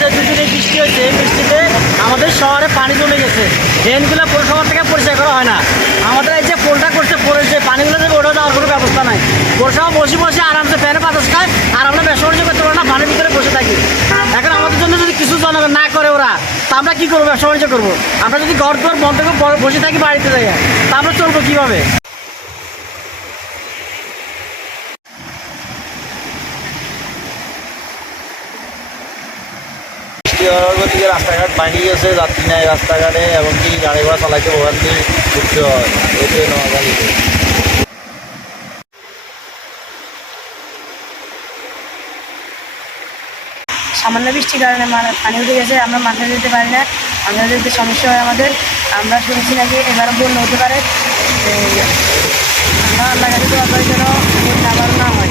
যে দুদিন বৃষ্টি হয়েছে, এই বৃষ্টিতে আমাদের শহরে পানি জমে গেছে। ড্রেনগুলো পৌরসভা থেকে পরিষ্কার করা হয় না। আমাদের এই যে পোলটা করছে পোলের যে পানিগুলো যে ওটা দেওয়ার কোনো ব্যবস্থা নাই। পৌরসভা বসে বসে আরামসে ফ্যানে বাতাস খায় আর আমরা ব্যবসা করতে পারি না, পানির ভিতরে বসে থাকি। এখন আমাদের জন্য যদি কিছু জনগণ না করে ওরা, তা আমরা কী করব, ব্যবসা বাণিজ্য করব? আমরা যদি ঘর ঘর বন্ধ করে বসে থাকি বাড়িতে যাই তা আমরা চলবো কীভাবে? হওয়ার গতিকে রাস্তাঘাট ভাঙি গেছে যাত্রী নাই রাস্তাঘাটে এবং কি গাড়ি ঘোড়া চালাইতে ভোগান্তি ঘুরতে হয় নোয়াখালীতে সামান্য বৃষ্টির কারণে মানে পানি উঠে গেছে আমরা মাঠে যেতে পারি না আমরা যেতে সমস্যা হয় আমাদের। আমরা শুনছি নাকি এবার বন্যা হতে পারে আমরা আল্লাহ কাছে দোয়া করি যেন বন্যা আবার না হয়।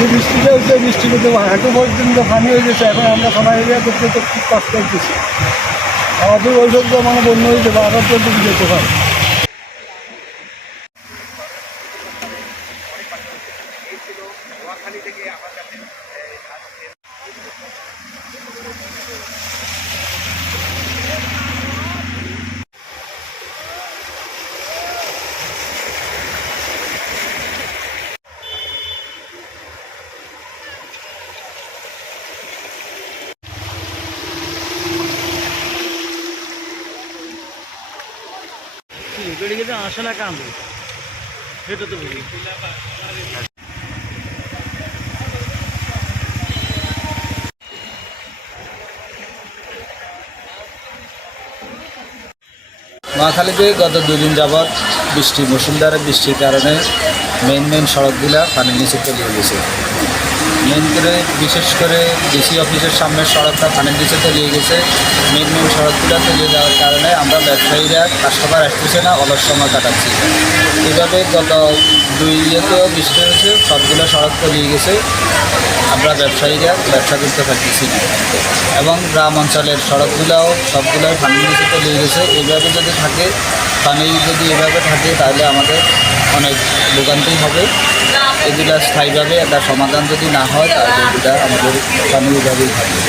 যে বৃষ্টিটা হচ্ছে বৃষ্টিতে তো হাঁটু পর্যন্ত পানি হয়ে গেছে এখন আমরা সবাই এরিয়া করতে তো খুব কষ্ট হচ্ছে আমাদের ওই সব মানে বন্য হয়ে যাবে আবার পর্যন্ত যেতে পারে? বেড়ে গেছে আসে না সেটা তো বুঝি। নোয়াখালীতে গত দুদিন যাবৎ বৃষ্টি মুসুলধারে বৃষ্টির কারণে মেন মেন সড়কগুলা পানির নিচে তলিয়ে গেছে। মেন করে, বিশেষ করে ডিসি অফিসের সামনের সড়কটা পানির নিচে তলিয়ে গেছে। মেন মেন সড়কগুলো তলিয়ে যাওয়ার কারণে আমরা ব্যবসায়ীরা কাস্টমার আসতেছে না, অলস সময় কাটাচ্ছি। এভাবে গত দুই ইয়েতেও বৃষ্টি হয়েছে, সবগুলো সড়ক তলিয়ে গেছে। আমরা ব্যবসায়ীরা ব্যবসা করতে পারতেছি না। এবং গ্রাম অঞ্চলের সড়কগুলোও সবগুলোই পানির নিচে তলিয়ে গেছে। এইভাবে যদি থাকে পানি যদি এভাবে থাকে, তাহলে আমাদের অনেক ভোগান্তি হবে। এগুলা স্থায়ীভাবে একটা সমাধান যদি না হয় তাহলে এগুলা আমাদের স্থানীয়ভাবেই থাকবে।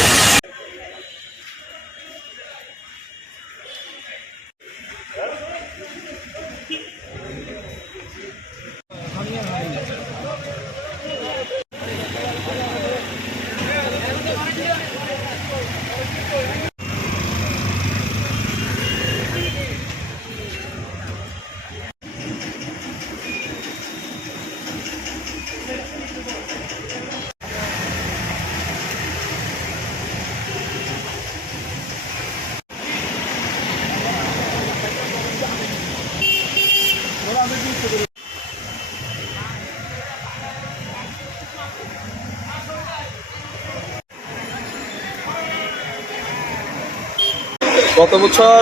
গত বছর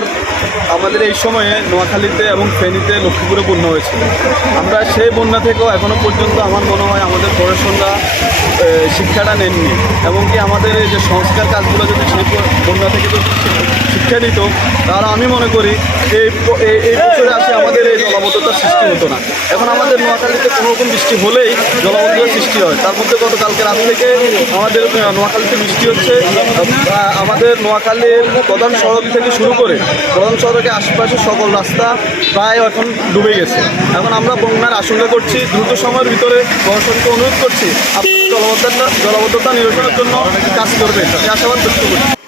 আমাদের এই সময়ে নোয়াখালীতে এবং ফেনীতে লক্ষ্মীপুরে বন্যা হয়েছিল আমরা সেই বন্যা থেকেও এখনও পর্যন্ত আমার মনে হয় আমাদের আহ, শিক্ষাটা নেননি। এবং কি আমাদের যে সংস্কার কাজগুলো যদি সেই বন্যা থেকে যদি শিক্ষা নিত তারা আমি মনে করি এই এই বছরে আসে আমাদের এই জলাবদ্ধতার সৃষ্টি হতো না। এখন আমাদের নোয়াখালীতে কোনো রকম বৃষ্টি হলেই জলাবদ্ধতার সৃষ্টি হয়। তার মধ্যে গতকালকে রাত থেকে আমাদের নোয়াখালীতে বৃষ্টি হচ্ছে। আমাদের নোয়াখালীর প্রধান সড়ক থেকে শুরু করে প্রধান সড়কের আশেপাশে সকল রাস্তা প্রায় এখন ডুবে গেছে। এখন আমরা বন্যার আশঙ্কা করছি। দ্রুত সময়ের ভিতরে প্রশাসনকে অনুরোধ করছি জলাবদ্ধতা জলাবদ্ধতা নিরসনের জন্য কাজ করবেন। এই আশাবাদ ব্যক্ত করছি।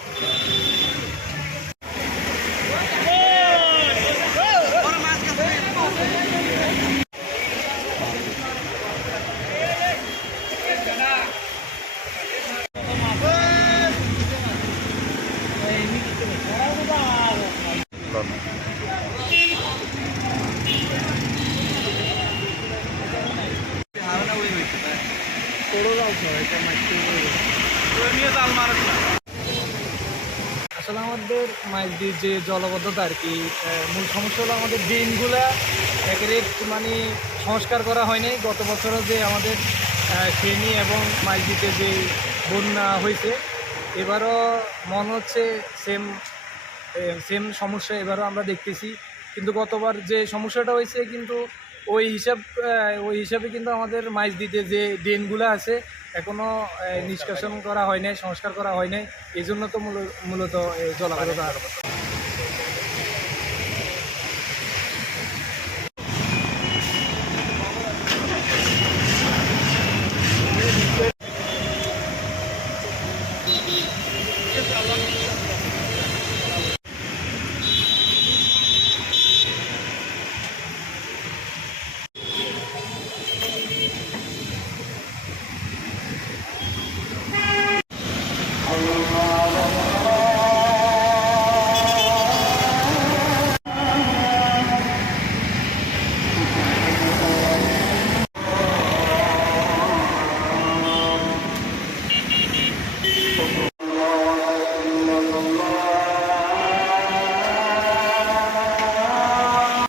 আসলে আমাদের মাইজদির যে জলবদ্ধতা আর কি মূল সমস্যা হলো আমাদের ড্রেনগুলা একেবারে মানে সংস্কার করা হয়নি। গত বছরও যে আমাদের ফেনী এবং মাইজদিতে যে বন্যা হয়েছে, এবারও মনে হচ্ছে সেম সেম সমস্যা এবারও আমরা দেখতেছি। কিন্তু গতবার যে সমস্যাটা হয়েছে, কিন্তু ওই হিসাব ওই হিসাবে কিন্তু আমাদের মাইজ দিতে যে ড্রেনগুলো আছে এখনও নিষ্কাশন করা হয় নাই, সংস্কার করা হয় নাই এই জন্য তো মূল- মূলত জলাগত